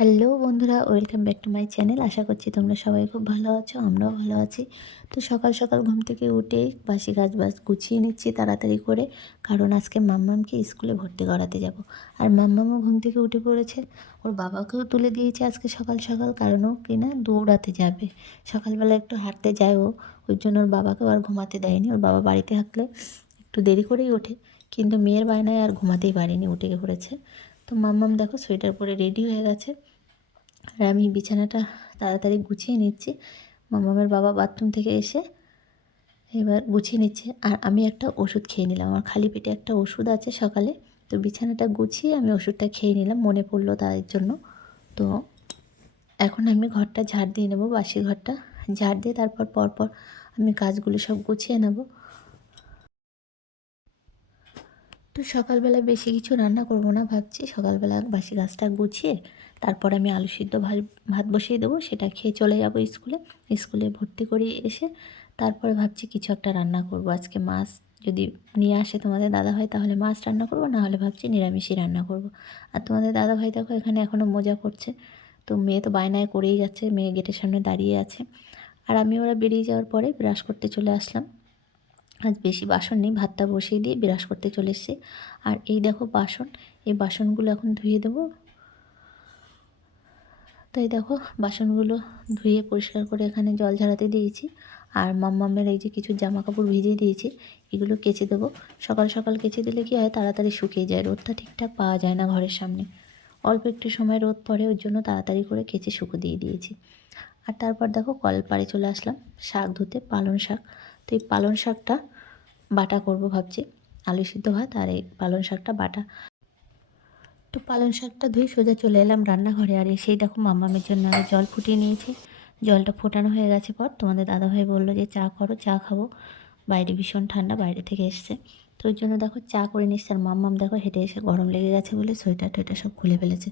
Hello বন্ধুরা, welcome back to my channel. আশা করছি তোমরা সবাই খুব ভালো আছো, আমরাও ভালো আছি। তো সকাল সকাল ঘুম থেকে উঠেই বাসি কাজ বাস গুছিয়ে নিচ্ছি তাড়াতাড়ি করে, কারণ আজকে মাম্মামকে স্কুলে ভর্তি করাতে যাব। আর মাম্মামও ঘুম থেকে উঠে পড়েছে, ওর বাবাকেও তুলে দিয়েছে আজকে সকাল সকাল, কারণ ও কিনা দৌড়াতে যাবে। সকালবেলা একটু হাঁটতে যায় ও, ওই জন্য ওর বাবাকেও আর ঘুমাতে দেয়নি। ওর বাবা বাড়িতে থাকলে একটু দেরি করেই ওঠে, কিন্তু মেয়ের বায়নায় আর ঘুমাতেই পারেনি, উঠে পড়েছে। তো মাম্মাম দেখো সোয়েটার পরে রেডি হয়ে গেছে, আর আমি বিছানাটা তাড়াতাড়ি গুছিয়ে নিচ্ছি। মামামের বাবা বাথরুম থেকে এসে এবার গুছিয়ে নিচ্ছে, আর আমি একটা ওষুধ খেয়ে নিলাম। আমার খালি পেটে একটা ওষুধ আছে সকালে, তো বিছানাটা গুছিয়ে আমি ওষুধটা খেয়ে নিলাম, মনে পড়লো তার জন্য। তো এখন আমি ঘরটা ঝাড় দিয়ে নেবো, বাসি ঘরটা ঝাড় দিয়ে তারপর পরপর আমি কাজগুলো সব গুছিয়ে নেব। তো সকালবেলা বেশি কিছু রান্না করব না, ভাবছি সকালবেলা বাসি গাছটা গুছিয়ে তারপর আমি আলু সিদ্ধ ভাত বসিয়ে দেবো, সেটা খেয়ে চলে যাব স্কুলে। স্কুলে ভর্তি করে এসে তারপরে ভাবছি কিছু একটা রান্না করব। আজকে মাছ যদি নিয়ে আসে তোমাদের দাদাভাই, তাহলে মাছ রান্না করব, না হলে ভাবছি নিরামিষই রান্না করব। আর তোমাদের দাদাভাই দেখো এখানে এখনও মজা করছে, তো মেয়ে তো বায়নায় করেই যাচ্ছে, মেয়ে গেটের সামনে দাঁড়িয়ে আছে। আর আমি ওরা বেরিয়ে যাওয়ার পরে ব্রাশ করতে চলে আসলাম। আজ বেশি বাসন নেই, ভাতটা বসিয়ে দিয়ে বিরাস করতে চলে এসেছি। আর এই দেখো বাসন, এই বাসনগুলো এখন ধুয়ে দেবো। তো এই দেখো বাসনগুলো ধুয়ে পরিষ্কার করে এখানে জল ঝরাতে দিয়েছি। আর মাম্মামের এই যে কিছু জামা কাপড় ভিজিয়ে দিয়েছি, এগুলো কেচে দেবো। সকাল সকাল কেচে দিলে কি হয়, তাড়াতাড়ি শুকিয়ে যায়, রোদটা ঠিকঠাক পাওয়া যায় না ঘরের সামনে। অল্প একটু সময় রোদ পড়ে, ওর জন্য তাড়াতাড়ি করে কেচে শুকো দিয়ে দিয়েছি। আর তারপর দেখো কলের পাড়ে চলে আসলাম শাক ধুতে, পালং শাক। তো এই পালং শাকটা বাটা করব ভাবছি, আলু সিদ্ধ ভাত আর এই পালং শাকটা বাটা। তো পালং শাকটা ধুয়ে সোজা চলে এলাম রান্নাঘরে, আর এসেই দেখো মাম্মামের জন্য আমি জল ফুটিয়ে নিয়েছি। জলটা ফোটানো হয়ে গেছে পর তোমাদের দাদাভাই বললো যে চা করো, চা খাবো, বাইরে ভীষণ ঠান্ডা, বাইরে থেকে এসছে। তো ওই জন্য দেখো চা করে নিচ্ছে। আর মাম্মাম দেখো হেঁটে এসে গরম লেগে গেছে বলে সোয়েটার টোয়েটার সব খুলে ফেলেছে।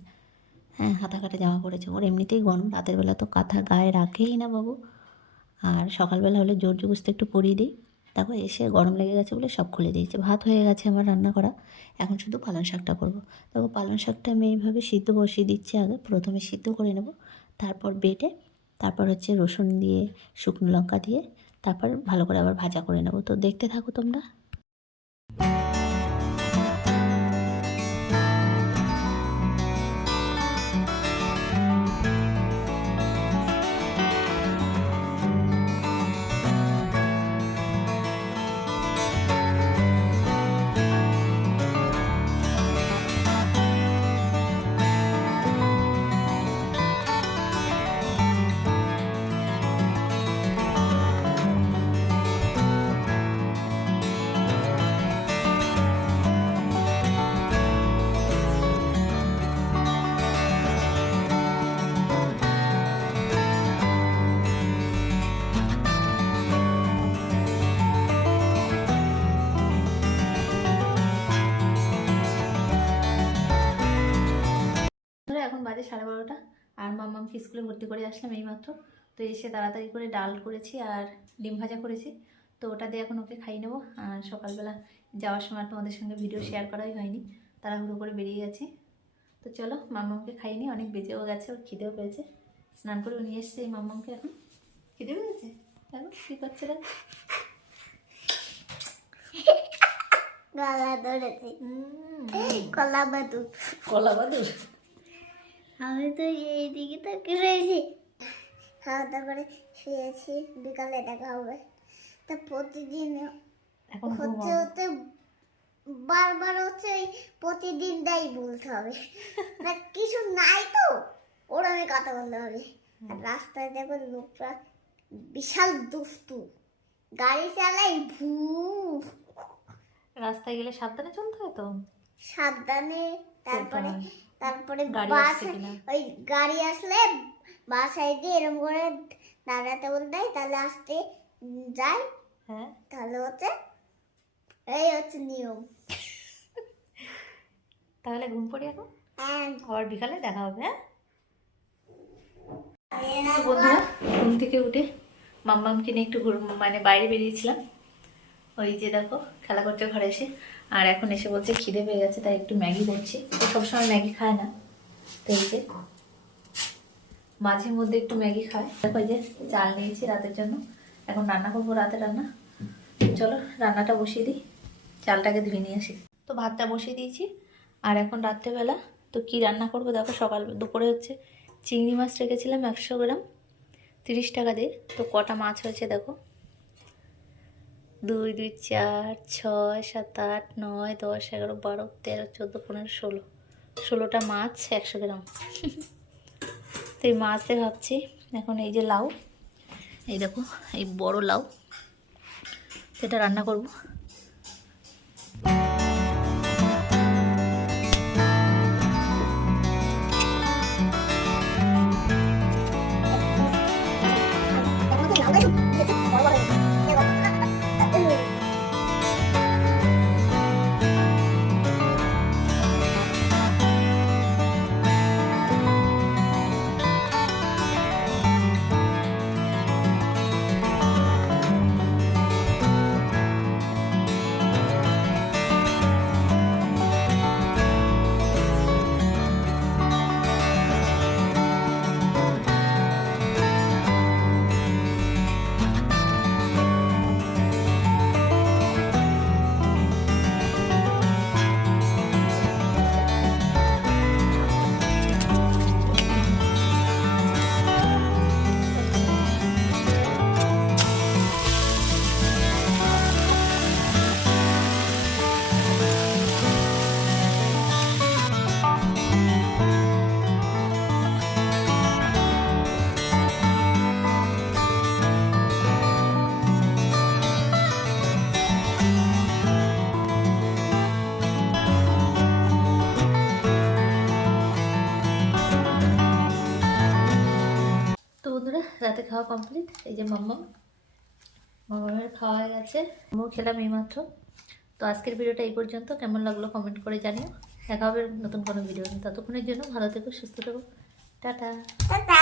হ্যাঁ, হাতা কাটা জামা পরেছে, ওর এমনিতেই গরম, রাতের বেলা তো কাঁথা গায়ে রাখেই না বাবু। আর সকালবেলা হলে জোর জবস্তি একটু পরিয়ে দিই, তারপর এসে গরম লেগে গেছে বলে সব খুলে দিয়েছে। ভাত হয়ে গেছে আমার রান্না করা, এখন শুধু পালং শাকটা করবো। তবে পালং শাকটা আমি এইভাবে সিদ্ধ বসিয়ে দিচ্ছি, আগে প্রথমে সিদ্ধ করে নেব, তারপর বেটে, তারপর হচ্ছে রসুন দিয়ে শুকনো লঙ্কা দিয়ে তারপর ভালো করে আবার ভাজা করে নেব। তো দেখতে থাকো তোমরা। এখন বাজে 12:30, আর মাম্মামকে স্কুলে ভর্তি করে আসলাম এইমাত্র। তো এসে তাড়াতাড়ি করে ডাল করেছি আর ডিম ভাজা করেছি, তো ওটা দিয়ে এখন ওকে খাইয়ে নেবো। আর সকালবেলা যাওয়ার সময় তোমাদের সঙ্গে ভিডিও শেয়ার করাই হয়নি, তাড়াহুড়ো করে বেরিয়ে গেছি। তো চলো মাম্মামকে খাইয়ে নিই, অনেক বেজেও গেছে, ওর খিদেও পেয়েছে। স্নান করে নিয়ে এসছে এই মাম্মামকে, এখন খিদে পেয়েছে, দেখো কী করছে দেখ, গলা ধরেছি, কলা বাদুর। কলা বাদুর। আমি তো এইদিকে তাকে রয়েছি, খাওয়া দাওয়া করে শুয়েছি, বিকালে দেখা হবে। তা প্রতিদিন এখন হচ্ছে হচ্ছে বারবার হচ্ছে প্রতিদিনটাই বলতে হবে না, কিছু নাই তো ওর আমি কথা বলতে হবে। আর রাস্তায় দেখো লোকটা বিশাল দুষ্টু, গাড়ি চালাই ভু। রাস্তায় গেলে সাবধানে চলতে হয় তো, সাবধানে। তারপরে তারপরে গাড়ি বাস, আসছে কিনা। ওই গাড়ি আসলে বাস সাইডে এরকম করে দাঁড়াতে বলতে, তাহলে আসতে যাই। হ্যাঁ, তাহলে হচ্ছে এই হচ্ছে নিয়ম। তাহলে ঘুম পড়ি এখন, হ্যাঁ আবার বিকালে দেখা হবে। হ্যাঁ বন্ধুরা, ঘুম থেকে উঠে মাম্মামকে নিয়ে একটু মানে বাইরে বেরিয়েছিলাম। ওই যে দেখো খেলা করছে ঘরে এসে, আর এখন এসে বলছে খিদে পেয়ে গেছে, তাই একটু ম্যাগি করছি। তো সবসময় ম্যাগি খায় না, তো এই যে মাঝে মধ্যে একটু ম্যাগি খায়। দেখো এই যে চাল নিয়েছি রাতের জন্য, এখন রান্না করবো রাতে রান্না। চলো রান্নাটা বসিয়ে দিই, চালটাকে ধুয়ে নিয়ে আসি। তো ভাতটা বসিয়ে দিয়েছি, আর এখন রাত্রেবেলা তো কি রান্না করবো দেখো। সকাল দুপুরে হচ্ছে চিংড়ি মাছ রেখেছিলাম 100 গ্রাম 30 টাকা দিয়ে। তো কটা মাছ হয়েছে দেখো, 2 2 4 6 7 8 9 10 11 12 13 14 15 16, 16টা মাছ 100 গ্রাম। তো এই মাছে ভাবছি এখন এই যে লাউ, এই দেখো এই বড় লাউ, সেটা রান্না করব। তো বন্ধুরা রাতে খাওয়া কমপ্লিট। এই যে মামামের খাওয়া হয়ে গেছে, আমিও খেলাম এইমাত্র। তো আজকের ভিডিওটা এই পর্যন্ত। কেমন লাগলো কমেন্ট করে জানিও। দেখা হবে নতুন কোনো ভিডিও। ততক্ষণের জন্য ভালো থেকো, সুস্থ থেকো, টাটা। টাটা।